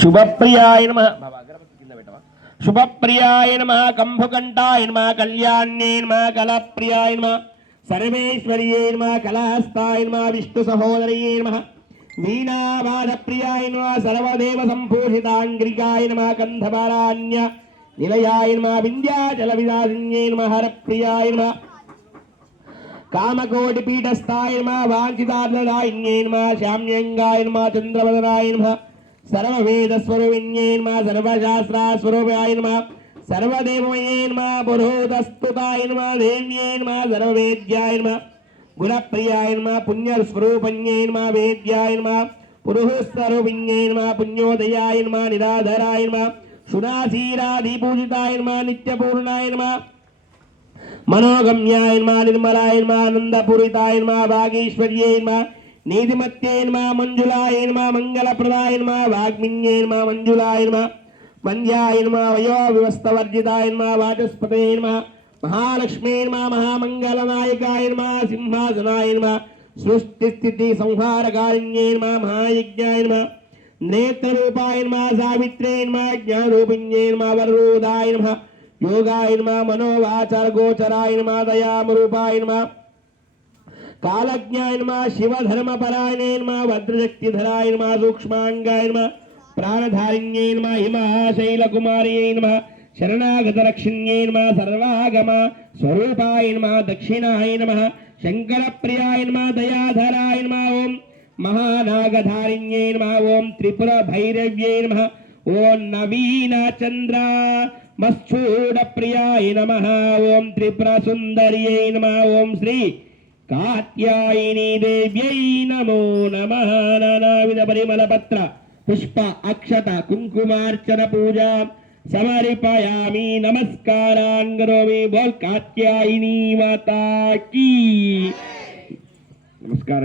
शुभप्रियाय नमः शुभप्रियाय नमः कंभुकंठाय नमः कल्याण्ये नमः कलाप्रियाय नमः सर्वेश्वर्ये नमः कलाहस्ताय नमः विष्णु सहोदर्ये नमः वीणावादप्रियाय नमः सर्वदेव संपूषितांग्रिकाय नमः कंधबालान्य निलयाय नमः विंध्याचलविलासिन्ये नमः हरप्रियाय नमः कामकोटिपीठस्थाय नमः वाञ्छितार्थदायिन्ये नमः श्याम्यङ्गाय नमः चन्द्रवदनाय नमः सर्ववेदस्वरूपिण्ये नमः सर्वशास्त्रस्वरूपाय नमः सर्वदेवमये नमः पुरोहितस्तुताय नमः देव्ये नमः सर्ववेद्याय नमः गुणप्रियाय नमः पुण्यस्वरूपण्ये नमः वेद्याय नमः पुरुषस्वरूपिण्ये नमः पुण्योदयाय नमः निराधराय नमः शुनासीराधिपूजिताय नमः नित्यपूर्णाय नमः मनोगम्याय नमः निर्मलाय नमः आनंदपूरिताय नमः भागीश्वर्ये नमः नीतिमत्ये नमः मंजुलाय नमः मंगलप्रदाय नमः वाग्मिन्ये नमः मंजुलाय नमः वन्द्याय नमः वयोविवस्थवर्जिताय नमः वाचस्पते नमः महालक्ष्मी नमः महामंगलनायकाय नमः सिंहासनाय नमः सृष्टिस्थिति संहारकारिण्ये नमः महायज्ञाय नमः नेत्ररूपाय नमः सावित्रे नमः ज्ञानरूपिण्ये नमः वररूधाय नमः योगाय नमः मनोवाचार गोचराय नमः दयामरूपाय नमः कालज्ञाय नमः शिवधर्मपरायणे नमः वज्रशक्तिधराय नमः सूक्ष्मांगाय नमः प्राणधारिण्ये नमः हिमाशैलकुमार्यै नमः शरणागतरक्षिण्ये नमः सर्वागम स्वरूपाय नमः दक्षिणाय नमः शंकरप्रियाय नमः दयाधराय नमः ओम महानागधारिण्ये नमः ओम त्रिपुरभैरव्ये नमः ओम नवीनचंद्र मच्छूडप्रियाय नमः ओम त्रिपुरसुंदर्यै नमः ओम श्री कात्यायिनी देव्यै नमो नमः नानाविध परिमलपत्र पुष्प अक्षत कुंकुमार्चन पूजा समर्पयामि नमस्कारान् करोमि बोल कात्यायिनी माता की नमस्कार।